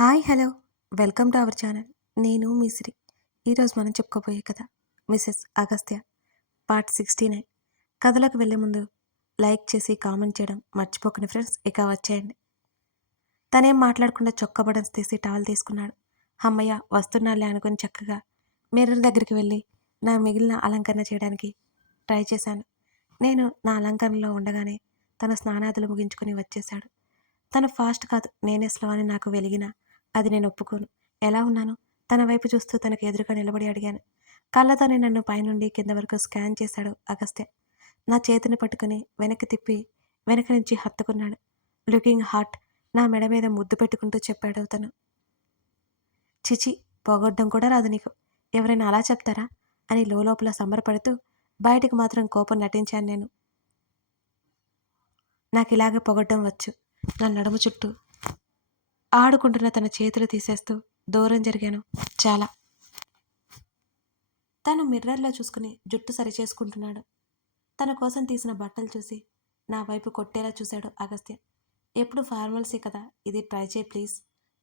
Hi hello welcome to our channel. నేను మీ సిరి. ఈరోజు మనం చెప్పుకోబోయే కథ మిసెస్ అగస్త్య పార్ట్ 69. కథలోకి వెళ్ళే ముందు లైక్ చేసి కామెంట్ చేయడం మర్చిపోకండి ఫ్రెండ్స్. ఇక వచ్చేయండి. తనేం మాట్లాడకుండా చొక్కా బటన్స్ తీసి టవల్ తీసుకున్నాడు. అమ్మయ్య వస్తున్నాలే అనుకుని చక్కగా మిర్రర్ దగ్గరికి వెళ్ళి నా మిగిలిన అలంకరణ చేయడానికి ట్రై చేశాను. నేను నా అలంకరణలో ఉండగానే తన స్నానాదులు ముగించుకొని వచ్చేశాడు. తను ఫాస్ట్ కాదు, నేనే స్లో అని నాకు వెలిగిన అది నేను ఒప్పుకోను. ఎలా ఉన్నాను? తన వైపు చూస్తూ తనకు ఎదురుగా నిలబడి అడిగాను. కళ్ళతోనే నన్ను పైనుండి కింద వరకు స్కాన్ చేశాడు అగస్త్య. నా చేతిని పట్టుకుని వెనక్కి తిప్పి వెనక నుంచి హత్తుకున్నాడు. Looking hot. నా మెడ మీద ముద్దు పెట్టుకుంటూ చెప్పాడు తను. చిచి, పొగొడ్డం కూడా రాదు నీకు. ఎవరైనా అలా చెప్తారా అని లోపల సంబరపడుతూ బయటికి మాత్రం కోపం నటించాను నేను. నాకు ఇలాగే పొగడ్డం వచ్చు. నా నడుము చుట్టూ ఆడుకుంటున్న తన చేతులు తీసేస్తూ దూరం జరిగాను. చాలా. తను మిర్రర్లో చూసుకుని జుట్టు సరిచేసుకుంటున్నాడు. తన కోసం తీసిన బట్టలు చూసి నా వైపు కొట్టేలా చూశాడు అగస్త్య. ఎప్పుడు ఫార్మల్సీ కదా, ఇది ట్రై చేయి ప్లీజ్.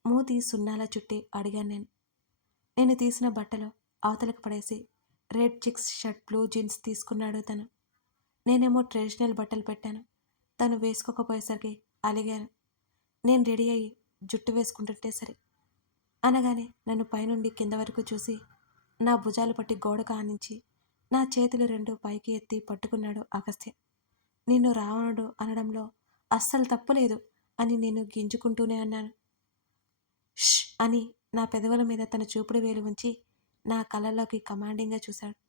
మూతి సున్నాలా చుట్టి అడిగాను నేను. నేను తీసిన బట్టలు అవతలకు పడేసి red chicks shirt, blue jeans తీసుకున్నాడు తను. నేనేమో ట్రెడిషనల్ బట్టలు పెట్టాను. తను వేసుకోకపోయేసరికి అలిగాను. నేను రెడీ అయ్యి జుట్టు వేసుకుంటుంటే సరే అనగానే నన్ను పైనుండి కింద వరకు చూసి నా భుజాలు పట్టి గోడకు ఆనించి నా చేతులు రెండు పైకి ఎత్తి పట్టుకున్నాడు అగస్త్య. నిన్ను రావణుడు అనడంలో అస్సలు తప్పులేదు అని నేను గింజుకుంటూనే అన్నాను. ష్ అని నా పెదవుల మీద తన చూపుడు వేలు ఉంచి నా కళ్ళలోకి కమాండింగ్గా చూశాడు.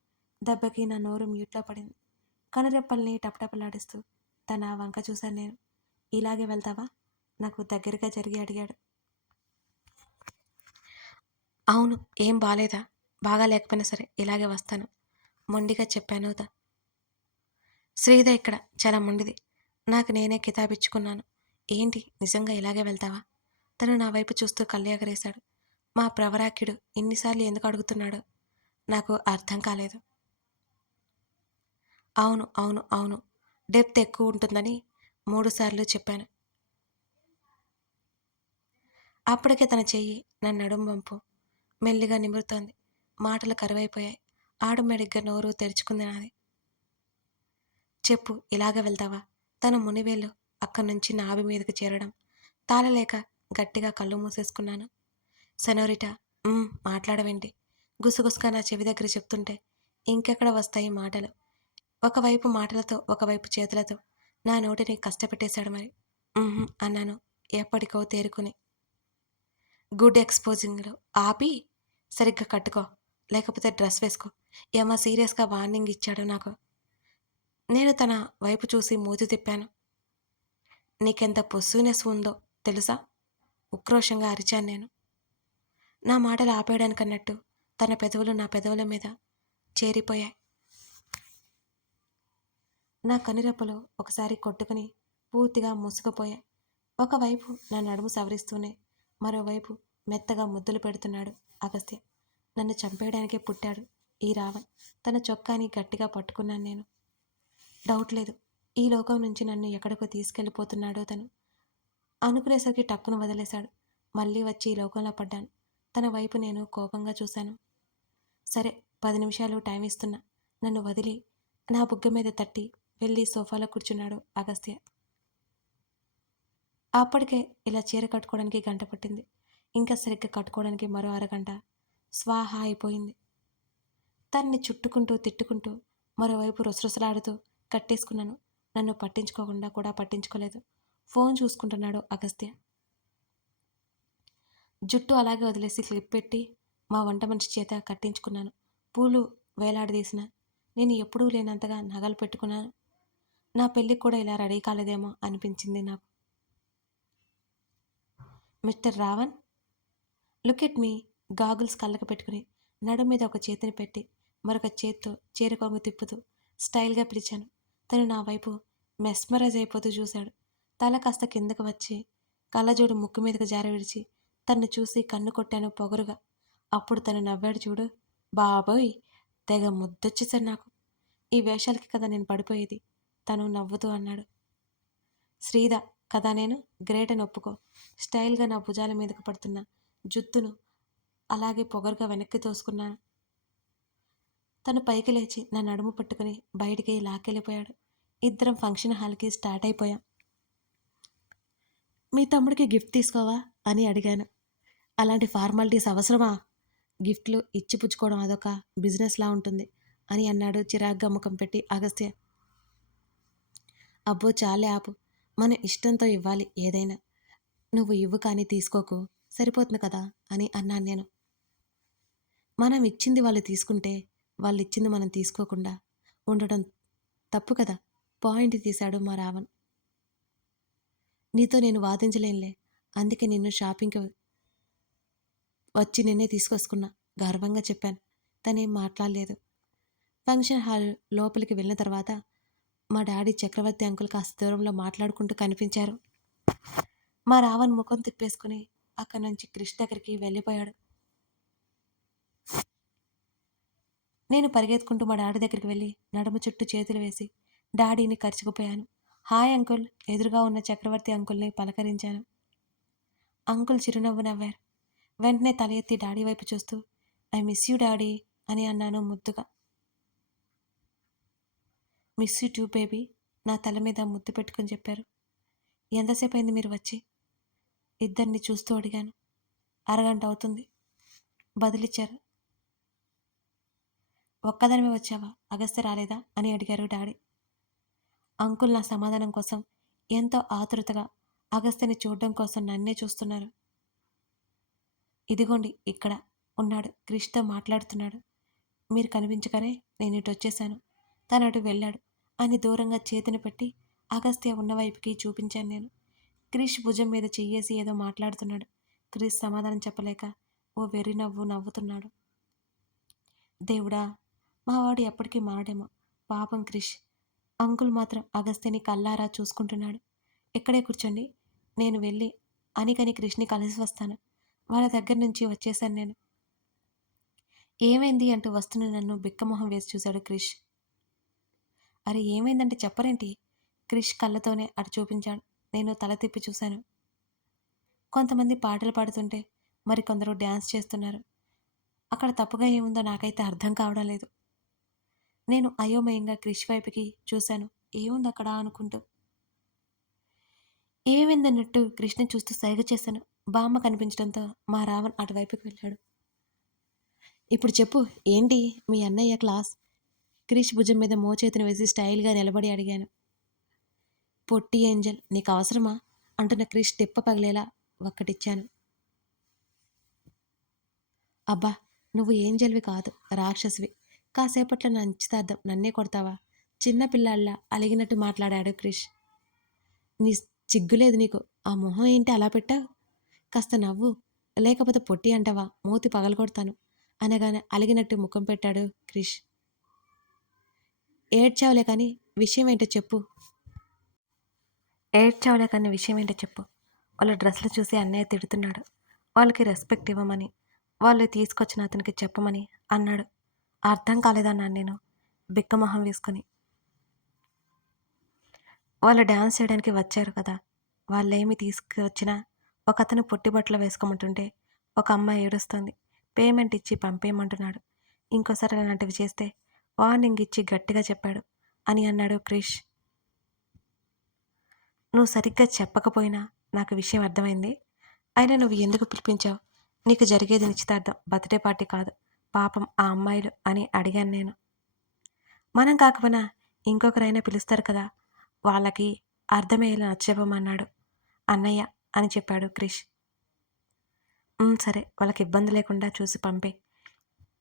దెబ్బకి నా నోరు మ్యూట్లో పడింది. కనురెప్పల్ని టపటపలాడిస్తూ తన వంక చూశాను నేను. ఇలాగే వెళ్తావా నాకు దగ్గరగా జరిగి అడిగాడు. అవును, ఏం బాలేదా? బాగా లేకపోయినా సరే ఇలాగే వస్తాను మొండిగా చెప్పాను. శ్రీధ ఇక్కడ చాలా మొండిది. నాకు నేనే కితాబిచ్చుకున్నాను. ఏంటి నిజంగా ఇలాగే వెళ్తావా? తను నా వైపు చూస్తూ కళ్ళు ఎగరేశాడు. మా ప్రవరాఖ్యుడు ఇన్నిసార్లు ఎందుకు అడుగుతున్నాడో నాకు అర్థం కాలేదు. అవును అవును అవును, డెప్త్ ఎక్కువ ఉంటుందని 3 సార్లు చెప్పాను. అప్పటికే తన చెయ్యి నా నడుం వంపు మెల్లిగా నిమురుతోంది. మాటలు కరువైపోయాయి. ఆటోమేటిక్గా నోరు తెరుచుకుంది నాది. చెప్పు, ఇలాగ వెళ్తావా? తన మునివేళ్ళు అక్కడి నుంచి నాభి మీదకి చేరడం తాళలేక గట్టిగా కళ్ళు మూసేసుకున్నాను. సెనోరిటా, మాట్లాడవేంటి? గుసగుసగా నా చెవి దగ్గర చెప్తుంటే ఇంకెక్కడ వస్తాయి మాటలు? ఒకవైపు మాటలతో ఒకవైపు చేతులతో నా నోటిని కష్టపెట్టేశాడు మరి. అన్నాను ఎప్పటికో తేరుకుని. గుడ్ ఎక్స్పోజింగ్లో ఆపి సరిగ్గా కట్టుకో, లేకపోతే డ్రెస్ వేసుకో. ఏమా సీరియస్గా వార్నింగ్ ఇచ్చాడు నాకు. నేను తన వైపు చూసి మూతి తిప్పాను. నీకెంత పొస్సునెస్ ఉందో తెలుసా? ఉక్రోషంగా అరిచాను నేను. నా మాటలు ఆపేయడానికన్నట్టు తన పెదవులు నా పెదవుల మీద చేరిపోయాయి. నా కనురెప్పలు ఒకసారి కొట్టుకుని పూర్తిగా మూసుకుపోయాయి. ఒకవైపు నా నడుము సవరిస్తూనే మరోవైపు మెత్తగా ముద్దులు పెడుతున్నాడు అగస్త్య. నన్ను చంపేయడానికే పుట్టాడు ఈ రావణ్. తన చొక్కాని గట్టిగా పట్టుకున్నాను నేను. డౌట్ లేదు, ఈ లోకం నుంచి నన్ను ఎక్కడికో తీసుకెళ్ళిపోతున్నాడో తను. అనుకునేసరికి టక్కున వదిలేశాడు. మళ్ళీ వచ్చి ఈ లోకంలో పడ్డాను. తన వైపు నేను కోపంగా చూశాను. సరే, 10 నిమిషాలు టైం ఇస్తున్నా. నన్ను వదిలి నా బుగ్గ మీద తట్టి వెళ్ళి సోఫాలో కూర్చున్నాడు అగస్త్య. అప్పటికే ఇలా చీర కట్టుకోవడానికి గంట పట్టింది. ఇంకా సరిగ్గా కట్టుకోవడానికి మరో అరగంట స్వాహ అయిపోయింది. తన్ని చుట్టుకుంటూ తిట్టుకుంటూ మరోవైపు రుసరుసలాడుతూ కట్టేసుకున్నాను. నన్ను పట్టించుకోకుండా కూడా పట్టించుకోలేదు. ఫోన్ చూసుకుంటున్నాడు అగస్త్య. జుట్టు అలాగే వదిలేసి క్లిప్ పెట్టి మా వంట మనిషి చేత కట్టించుకున్నాను. పూలు వేలాడదీసిన నేను ఎప్పుడూ లేనంతగా నగలు పెట్టుకున్నాను. నా పెళ్ళికి కూడా ఇలా రెడీ కాలేదేమో అనిపించింది నాకు. Mister Ravan, look at me. Goggles కళ్ళకు పెట్టుకుని నడు మీద ఒక చేతిని పెట్టి మరొక చేత్తో చీర కొంగు తిప్పుతూ స్టైల్గా పిలిచాను. తను నా వైపు మెస్మరైజ్ అయిపోతూ చూశాడు. తల కాస్త కిందకు వచ్చి కళ్ళజోడు ముక్కు మీదకు జారి విడిచి తన్ను చూసి కన్ను కొట్టాను పొగరుగా. అప్పుడు తను నవ్వాడు చూడు. బాబోయ్, తెగ ముద్దొచ్చేసాడు నాకు. ఈ వేషాలకి కదా నేను పడిపోయేది. తను నవ్వుతూ అన్నాడు. శ్రీధ, కదా నేను గ్రేట్ అని ఒప్పుకో. స్టైల్గా నా భుజాల మీదకు పడుతున్న జుత్తును అలాగే పొగరుగా వెనక్కి తోసుకున్నాను. తను పైకి లేచి నా నడుము పట్టుకుని బయటికి లాక్కెళ్ళిపోయాడు. ఇద్దరం ఫంక్షన్ హాల్కి స్టార్ట్ అయిపోయాం. మీ తమ్ముడికి గిఫ్ట్ తీసుకోవా అని అడిగాను. అలాంటి ఫార్మాలిటీస్ అవసరమా? గిఫ్ట్లు ఇచ్చి పుచ్చుకోవడం అదొక బిజినెస్లా ఉంటుంది అని అన్నాడు చిరాగ్గా ముఖం పెట్టి అగస్త్య. అబ్బో చాలే ఆపు, మన ఇష్టంతో ఇవ్వాలి ఏదైనా. నువ్వు ఇవ్వు కానీ తీసుకోకు, సరిపోతుంది కదా అని అన్నాను నేను. మనం ఇచ్చింది వాళ్ళు తీసుకుంటే వాళ్ళు ఇచ్చింది మనం తీసుకోకుండా ఉండడం తప్పు కదా. పాయింట్ తీశాడు మా రావణ్. నీతో నేను వాదించలేనులే, అందుకే నిన్ను షాపింగ్కి వచ్చి నిన్నే తీసుకొసుకున్నా గర్వంగా చెప్పాను. తనేం మాట్లాడలేదు. ఫంక్షన్ హాల్ లోపలికి వెళ్ళిన తర్వాత మా డాడీ చక్రవర్తి అంకుల్ కాస్త దూరంలో మాట్లాడుకుంటూ కనిపించారు. మా రావణ్ ముఖం తిప్పేసుకుని అక్కడి నుంచి క్రిష్ దగ్గరికి వెళ్ళిపోయాడు. నేను పరిగెత్తుకుంటూ మా డాడీ దగ్గరికి వెళ్ళి నడుము చుట్టూ చేతులు వేసి డాడీని కరుచుకుపోయాను. హాయ్ అంకుల్, ఎదురుగా ఉన్న చక్రవర్తి అంకుల్ని పలకరించాను. అంకుల్ చిరునవ్వు నవ్వారు. వెంటనే తల ఎత్తి డాడీ వైపు చూస్తూ ఐ మిస్ యూ డాడీ అని అన్నాను ముద్దుగా. మిస్ యూ టూ బేబీ, నా తల మీద ముద్దు పెట్టుకుని చెప్పారు. ఎంతసేపు అయింది మీరు వచ్చి? ఇద్దరిని చూస్తూ అడిగాను. అరగంట అవుతుంది బదిలిచ్చారు. ఒక్కదానివే వచ్చావా, అగస్త్య రాలేదా అని అడిగారు డాడీ. అంకుల్ నా సమాధానం కోసం ఎంతో ఆతృతగా అగస్త్యని చూడడం కోసం నన్నే చూస్తున్నారు. ఇదిగోండి ఇక్కడ ఉన్నాడు, క్రిష్తో మాట్లాడుతున్నాడు. మీరు కనిపించగానే నేను ఇటు వచ్చేశాను, తను అటు వెళ్ళాడు అని దూరంగా చేతిని పెట్టి అగస్త్య ఉన్న వైపుకి చూపించాను నేను. క్రిష్ భుజం మీద చెయ్యేసి ఏదో మాట్లాడుతున్నాడు. క్రిష్ సమాధానం చెప్పలేక ఓ వెర్రి నవ్వు నవ్వుతున్నాడు. దేవుడా, మావాడు ఎప్పటికీ మారడేమో. పాపం క్రిష్. అంకుల్ మాత్రం అగస్త్యని కల్లారా చూసుకుంటున్నాడు. ఇక్కడే కూర్చోండి, నేను వెళ్ళి అనికని క్రిష్ని కలిసి వస్తాను. వాళ్ళ దగ్గర నుంచి వచ్చేశాను నేను. ఏమైంది అంటూ వస్తున్న నన్ను బిక్కమొహం వేసి చూశాడు క్రిష్. అరే ఏమైందంటే చెప్పరేంటి? క్రిష్ కళ్ళతోనే అటు చూపించాడు. నేను తల తిప్పి చూశాను. కొంతమంది పాటలు పాడుతుంటే మరికొందరు డ్యాన్స్ చేస్తున్నారు. అక్కడ తప్పుగా ఏముందో నాకైతే అర్థం కావడం లేదు. నేను అయోమయంగా క్రిష్ వైపుకి చూశాను. ఏముంది అక్కడ అనుకుంటూ. ఏమైందన్నట్టు క్రిష్ని చూస్తూ సైగ చేశాను. బామ్మ కనిపించడంతో మా రావణ్ అటువైపుకి వెళ్ళాడు. ఇప్పుడు చెప్పు, ఏంటి మీ అన్నయ్య క్లాస్? క్రిష్ భుజం మీద మోచేతిని వేసి స్టైల్గా నిలబడి అడిగాను. పొట్టి ఏంజల్, నీకు అవసరమా అంటున్న క్రిష్ తిప్ప పగిలేలా ఒక్కటిచ్చాను. అబ్బా, నువ్వు ఏంజల్వి కాదు, రాక్షసివి. కాసేపట్లో నా నిశ్చితార్థం నన్నే కొడతావా? చిన్న పిల్లాళ్ళ అలిగినట్టు మాట్లాడాడు క్రిష్. నీ చిగ్గులేదు నీకు, ఆ మొహం ఏంటి అలా పెట్టావు? కాస్త నవ్వు, లేకపోతే పొట్టి అంటావా, మూతి పగలగొడతాను అనగానే అలిగినట్టు ముఖం పెట్టాడు క్రిష్. ఏడ్చావులే కానీ విషయం ఏంటో చెప్పు. ఏడ్చావులే కానీ విషయం ఏంటో చెప్పు. వాళ్ళ డ్రెస్సులు చూసి అన్నయ్య తిడుతున్నాడు. వాళ్ళకి రెస్పెక్ట్ ఇవ్వమని, వాళ్ళు తీసుకొచ్చిన అతనికి చెప్పమని అన్నాడు. అర్థం కాలేదన్నాను నేను బిక్కమొహం వేసుకొని. వాళ్ళు డ్యాన్స్ చేయడానికి వచ్చారు కదా, వాళ్ళేమి తీసుకువచ్చినా ఒక అతను పొట్టి బట్టలు వేసుకోమంటుంటే ఒక అమ్మాయి ఏడుస్తుంది. పేమెంట్ ఇచ్చి పంపేయమంటున్నాడు. ఇంకోసారి అలాంటివి చేస్తే వార్నింగ్ ఇచ్చి గట్టిగా చెప్పాడు అని అన్నాడు క్రిష్. నువ్వు సరిగ్గా చెప్పకపోయినా నాకు విషయం అర్థమైంది. అయినా నువ్వు ఎందుకు పిలిపించావు? నీకు జరిగేది నిశ్చితార్థం, బర్త్డే పార్టీ కాదు. పాపం ఆ అమ్మాయిలు అని అడిగాను నేను. మనం కాకపోయినా ఇంకొకరైనా పిలుస్తారు కదా, వాళ్ళకి అర్థమయ్యేలా నచ్చజెప్పమన్నాడు అన్నయ్య అని చెప్పాడు క్రిష్. సరే, వాళ్ళకి ఇబ్బంది లేకుండా చూసి పంపే.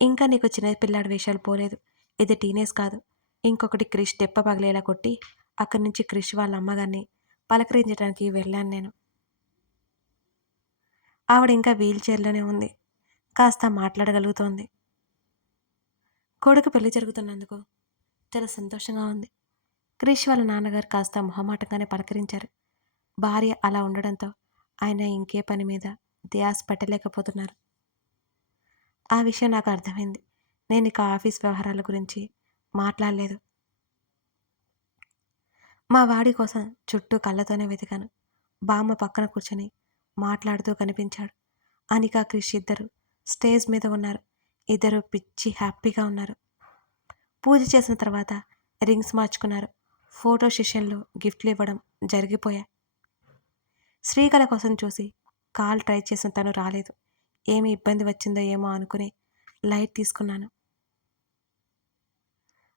ఇంకా నీకు చిన్న పిల్లాడి వేషాలు పోలేదు. ఇది టీనేజ్ కాదు. ఇంకొకటి క్రిష్ దెప్ప పగిలేలా కొట్టి అక్కడి నుంచి క్రిష్ వాళ్ళ అమ్మగారిని పలకరించడానికి వెళ్ళాను నేను. ఆవిడ ఇంకా వీల్ చైర్లోనే ఉంది. కాస్త మాట్లాడగలుగుతోంది. కొడుకు పెళ్లి జరుగుతున్నందుకు చాలా సంతోషంగా ఉంది. క్రిష్ వాళ్ళ నాన్నగారు కాస్త మొహమాటంగానే పలకరించారు. భార్య అలా ఉండడంతో ఆయన ఇంకే పని మీద ధ్యాస పెట్టలేకపోతున్నారు. ఆ విషయం నాకు అర్థమైంది. నేను ఇక ఆఫీస్ వ్యవహారాల గురించి మాట్లాడలేదు. మా వాడి కోసం చుట్టూ కళ్ళతోనే వెతికాను. బామ్మ పక్కన కూర్చొని మాట్లాడుతూ కనిపించాడు. అనిక, క్రిష్ ఇద్దరు స్టేజ్ మీద ఉన్నారు. ఇద్దరు పిచ్చి హ్యాపీగా ఉన్నారు. పూజ చేసిన తర్వాత రింగ్స్ మార్చుకున్నారు. ఫోటో సెషన్లు, గిఫ్ట్లు ఇవ్వడం జరిగిపోయాయి. శ్రీకళ కోసం చూసి కాల్ ట్రై చేసిన తను రాలేదు. ఏమి ఇబ్బంది వచ్చిందో ఏమో అనుకుని లైట్ తీసుకున్నాను.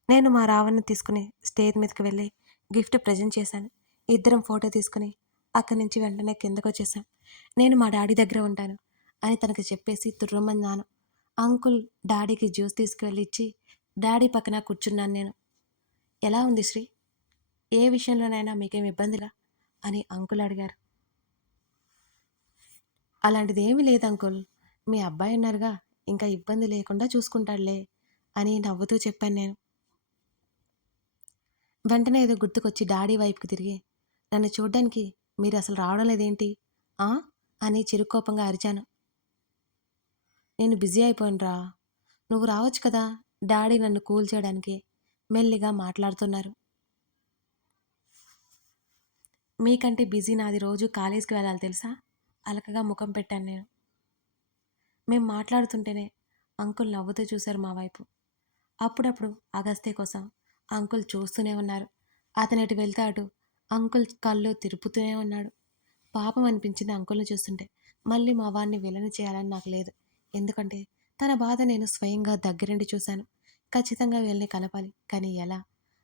నేను మా రావణ్ని తీసుకుని స్టేజ్ మీదకి వెళ్ళి గిఫ్ట్ ప్రజెంట్ చేశాను. ఇద్దరం ఫోటో తీసుకుని అక్కడి నుంచి వెంటనే కిందకొచ్చేసాం. నేను మా డాడీ దగ్గర ఉంటాను అని తనకి చెప్పేసి తుర్రుమన్నాను. అంకుల్ డాడీకి జ్యూస్ తీసుకువెళ్ళి ఇచ్చి డాడీ పక్కన కూర్చున్నాను నేను. ఎలా ఉంది శ్రీ? ఏ విషయంలోనైనా మీకేం ఇబ్బందిలా అని అంకుల్ అడిగారు. అలాంటిదేమీ లేదు అంకుల్, మీ అబ్బాయి ఉన్నారుగా, ఇంకా ఇబ్బంది లేకుండా చూసుకుంటాడులే అని నవ్వుతూ చెప్పాను నేను. వెంటనే ఏదో గుర్తుకొచ్చి డాడీ వైపుకి తిరిగి నన్ను చూడ్డానికి మీరు అసలు రావడం లేదేంటి ఆ అని చిరుకోపంగా అరిచాను. నేను బిజీ అయిపోయినరా, నువ్వు రావచ్చు కదా. డాడీ నన్ను కూల్ చేయడానికి మెల్లిగా మాట్లాడుతున్నారు. మీకంటే బిజీ నాది, రోజు కాలేజీకి వెళ్ళాలి తెలుసా? అలకగా ముఖం పెట్టాను నేను. మేం మాట్లాడుతుంటేనే అంకుల్ నవ్వుతూ చూశారు మా వైపు. అప్పుడప్పుడు అగస్త్య కోసం అంకుల్ చూస్తూనే ఉన్నారు. అతనెటు వెళ్తే అటు అంకుల్ కళ్ళు తిరుపుతూనే ఉన్నాడు. పాపం అనిపించింది అంకుల్ని చూస్తుంటే. మళ్ళీ మా వాడిని విలని చేయాలని నాకు లేదు. ఎందుకంటే తన బాధ నేను స్వయంగా దగ్గరుండి చూశాను. ఖచ్చితంగా వీళ్ళని కలపాలి. కానీ ఎలా?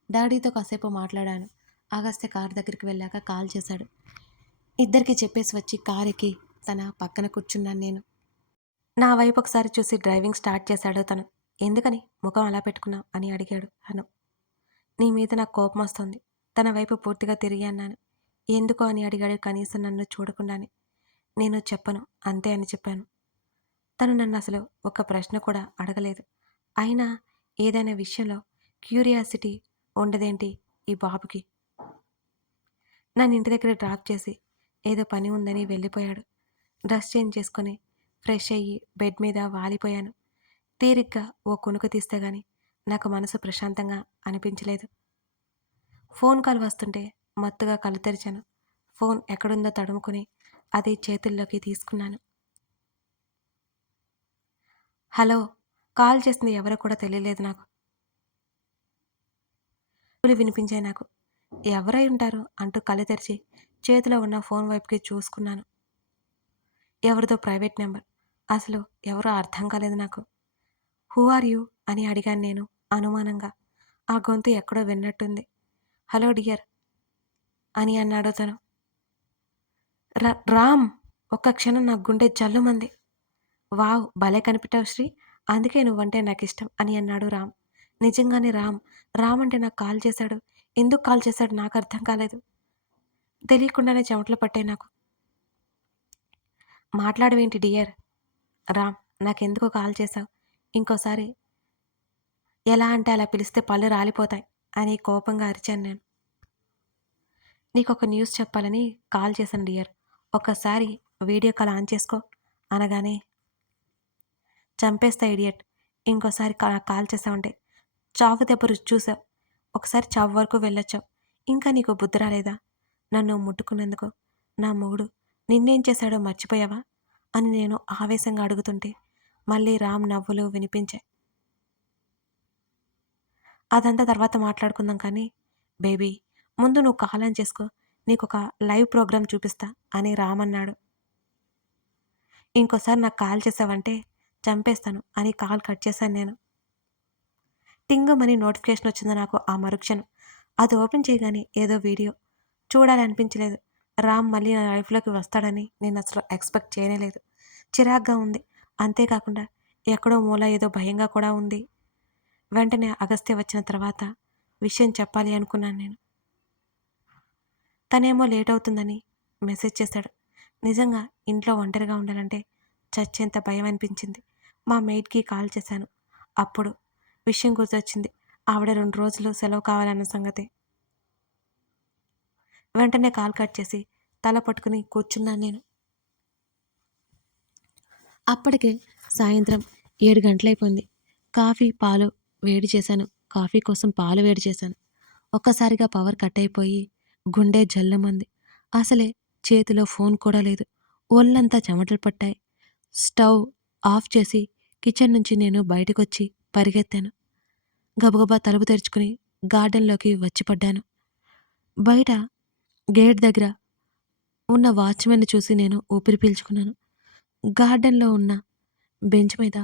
డాడీతో కాసేపు మాట్లాడాను. అగస్త్య కారు దగ్గరికి వెళ్ళాక కాల్ చేశాడు. ఇద్దరికి చెప్పేసి వచ్చి కారెక్కి తన పక్కన కూర్చున్నాను నేను. నా వైపు ఒకసారి చూసి డ్రైవింగ్ స్టార్ట్ చేశాడు తను. ఎందుకని ముఖం అలా పెట్టుకున్నావు అని అడిగాడు అను. నీ మీద నాకు కోపం వస్తుంది. తన వైపు పూర్తిగా తిరిగి అన్నాను. ఎందుకు అని అడిగాడు కనీసం నన్ను చూడకుండానే. నేను చెప్పను అంతే అని చెప్పాను. తను నన్ను అసలు ఒక ప్రశ్న కూడా అడగలేదు. అయినా ఏదైనా విషయంలో క్యూరియాసిటీ ఉండదేంటి ఈ బాబుకి? నన్ను ఇంటి దగ్గర డ్రాప్ చేసి ఏదో పని ఉందని వెళ్ళిపోయాడు. డ్రెస్ చేంజ్ చేసుకొని ఫ్రెష్ అయ్యి బెడ్ మీద వాలిపోయాను. తీరిగ్గా ఓ కునుకు తీస్తే గాని నాకు మనసు ప్రశాంతంగా అనిపించలేదు. ఫోన్ కాల్ వస్తుంటే మత్తుగా కళ్ళు తెరిచాను. ఫోన్ ఎక్కడుందో తడుముకుని అది చేతుల్లోకి తీసుకున్నాను. హలో, కాల్ చేసింది ఎవరో కూడా తెలియలేదు నాకు. వినిపించాయి నాకు. ఎవరై ఉంటారు అంటూ కళ్ళు తెరిచి చేతిలో ఉన్న ఫోన్ వైపుకి చూసుకున్నాను. ఎవరిదో ప్రైవేట్ నెంబర్. అసలు ఎవరో అర్థం కాలేదు నాకు. హూ ఆర్ యూ అని అడిగాను నేను అనుమానంగా. ఆ గొంతు ఎక్కడో విన్నట్టుంది. హలో డియర్ అని అన్నాడు తను. రామ్! ఒక్క క్షణం నా గుండె జల్లుమంది. వావ్! భలే కనిపెట్టావు శ్రీ. అందుకే నువ్వంటే నాకిష్టం అని అన్నాడు రామ్. నిజంగానే రామ్. రామ్ అంటే నాకు కాల్ చేశాడు. ఎందుకు కాల్ చేశాడు నాకు అర్థం కాలేదు. తెలియకుండానే చెమటలు పట్టాయి నాకు. మాట్లాడవేంటి డియర్? రామ్, నాకెందుకు కాల్ చేశావు? ఇంకోసారి ఎలా అంటే అలా పిలిస్తే పళ్ళు రాలిపోతాయి అని కోపంగా అరిచాను నేను. నీకొక న్యూస్ చెప్పాలని కాల్ చేశాను డియర్. ఒక్కసారి వీడియో కాల్ ఆన్ చేసుకో అనగానే చంపేస్తా ఇడియట్. ఇంకోసారి నాకు కాల్ చేసావంటే చావు దెబ్బ రుచి చూసావు. ఒకసారి చావు వరకు వెళ్ళొచ్చావు. ఇంకా నీకు బుద్ధి రాలేదా? నన్ను ముట్టుకున్నందుకు నా మొగుడు నిన్నేం చేశాడో మర్చిపోయావా అని నేను ఆవేశంగా అడుగుతుంటే మళ్ళీ రామ్ నవ్వులు వినిపించాయి. అదంతా తర్వాత మాట్లాడుకుందాం కానీ బేబీ, ముందు నువ్వు కాల్ ఆన్ చేసుకో. నీకొక లైవ్ ప్రోగ్రామ్ చూపిస్తా అని రామ్ అన్నాడు. ఇంకోసారి నాకు కాల్ చేసావంటే చంపేస్తాను అని కాల్ కట్ చేశాను నేను. టింగుమని నోటిఫికేషన్ వచ్చింది నాకు ఆ మరుక్షణం. అది ఓపెన్ చేయగానే ఏదో వీడియో. చూడాలనిపించలేదు. రామ్ మళ్ళీ నా లైఫ్లోకి వస్తాడని నేను అసలు ఎక్స్పెక్ట్ చేయలేదు. చిరాగ్గా ఉంది. అంతేకాకుండా ఎక్కడో మూల ఏదో భయంగా కూడా ఉంది. వెంటనే అగస్త్య వచ్చిన తర్వాత విషయం చెప్పాలి అనుకున్నాను నేను. తనేమో లేట్ అవుతుందని మెసేజ్ చేశాడు. నిజంగా ఇంట్లో ఒంటరిగా ఉండాలంటే చచ్చేంత భయం అనిపించింది. మా మెయిడ్కి కాల్ చేశాను. అప్పుడు విషయం గుర్తొచ్చింది. ఆవిడ 2 రోజులు సెలవు కావాలన్న సంగతి. వెంటనే కాల్ కట్ చేసి తల పట్టుకుని కూర్చున్నాను నేను. అప్పటికే సాయంత్రం 7 గంటలైపోయింది. కాఫీ, పాలు వేడి చేశాను. కాఫీ కోసం పాలు వేడి చేశాను. ఒక్కసారిగా పవర్ కట్ అయిపోయి గుండె జల్లుమంది. అసలే చేతిలో ఫోన్ కూడా లేదు. ఒళ్ళంతా చెమటలు పట్టాయి. స్టవ్ ఆఫ్ చేసి కిచెన్ నుంచి నేను బయటకొచ్చి పరిగెత్తాను. గబగబా తలుపు తెరుచుకుని గార్డెన్‌లోకి వచ్చి పడ్డాను. బయట గేట్ దగ్గర ఉన్న వాచ్‌మెన్‌ని చూసి నేను ఊపిరి పీల్చుకున్నాను. గార్డెన్‌లో ఉన్న బెంచ్ మీద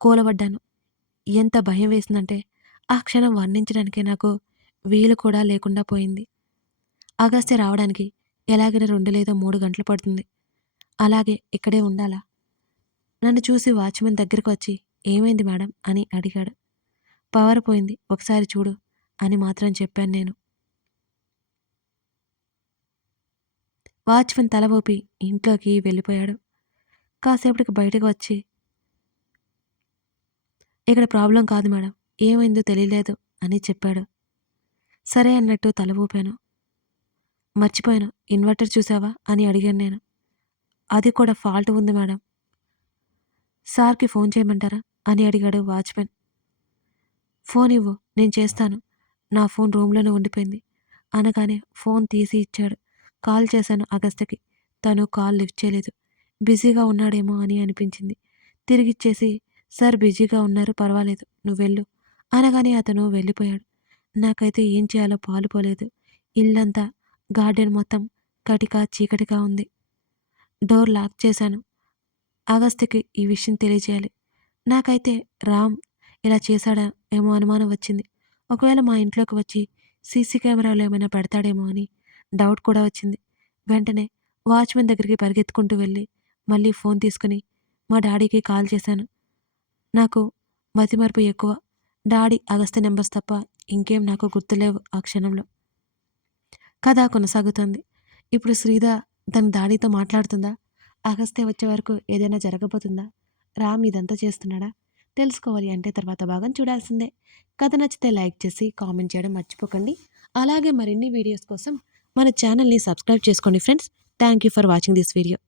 కూలబడ్డాను. ఎంత భయం వేసిందంటే, ఆ క్షణం వర్ణించడానికే నాకు వీలు కూడా లేకుండా పోయింది. అగస్త్య రావడానికి ఎలాగైనా 2 లేదా 3 గంటలు పడుతుంది. అలాగే ఇక్కడే ఉండాలా? నన్ను చూసి వాచ్‌మెన్ దగ్గరకు వచ్చి, "ఏమైంది మేడం?" అని అడిగాడు. "పవర్ పోయింది. ఒకసారి చూడు" అని మాత్రం చెప్పాను నేను. వాచ్‌మెన్ తల ఊపి ఇంట్లోకి వెళ్ళిపోయాడు. కాసేపటికి బయటకు వచ్చి, "ఇక్కడ ప్రాబ్లమ్ కాదు మేడం. ఏమైందో తెలియలేదు" అని చెప్పాడు. సరే అన్నట్టు తల ఊపాను. "మర్చిపోయాను. ఇన్వర్టర్ చూసావా?" అని అడిగాను నేను. "అది కూడా ఫాల్ట్ ఉంది మేడం." "సార్‌కి ఫోన్ చేయమంటారా?" అని అడిగాడు వాచ్‌మెన్. "ఫోన్ ఇవ్వు. నేను చేస్తాను. నా ఫోన్ రూమ్‌లోనే ఉండిపోయింది" అనగానే ఫోన్ తీసి ఇచ్చాడు. కాల్ చేశాను అగస్త్యకి. తను కాల్ లిఫ్ట్ చేయలేదు. బిజీగా ఉన్నాడేమో అని అనిపించింది. తిరిగిచ్చేసి, "సార్ బిజీగా ఉన్నారు. పర్వాలేదు. నువ్వెళ్ళు" అనగానే అతను వెళ్ళిపోయాడు. నాకైతే ఏం చేయాలో పాలుపోలేదు. ఇల్లంతా, గార్డెన్ మొత్తం కటిక చీకటిగా ఉంది. డోర్ లాక్ చేశాను. అగస్త్యకి ఈ విషయం తెలియజేయాలి. నాకైతే రామ్ ఇలా చేశాడా ఏమో అనుమానం వచ్చింది. ఒకవేళ మా ఇంట్లోకి వచ్చి సీసీ కెమెరాలు ఏమైనా పెడతాడేమో అని డౌట్ కూడా వచ్చింది. వెంటనే వాచ్‌మెన్ దగ్గరికి పరిగెత్తుకుంటూ వెళ్ళి మళ్ళీ ఫోన్ తీసుకుని మా డాడీకి కాల్ చేశాను. నాకు మతిమరుపు ఎక్కువ. డాడీ, అగస్త్య నంబర్స్ తప్ప ఇంకేం నాకు గుర్తులేవు ఆ క్షణంలో. కథ కొనసాగుతోంది. ఇప్పుడు శ్రీధ తన డాడీతో మాట్లాడుతుందా? అగస్త్య వచ్చే వరకు ఏదైనా జరగబోతుందా? రామ్ ఇదంతా చేస్తున్నాడా? తెలుసుకోవాలి అంటే తర్వాత భాగం చూడాల్సిందే. కథ నచ్చితే లైక్ చేసి కామెంట్ చేయడం మర్చిపోకండి. అలాగే మరిన్ని వీడియోస్ కోసం మన ఛానల్‌ని సబ్స్క్రైబ్ చేసుకోండి friends. Thank you for watching this video.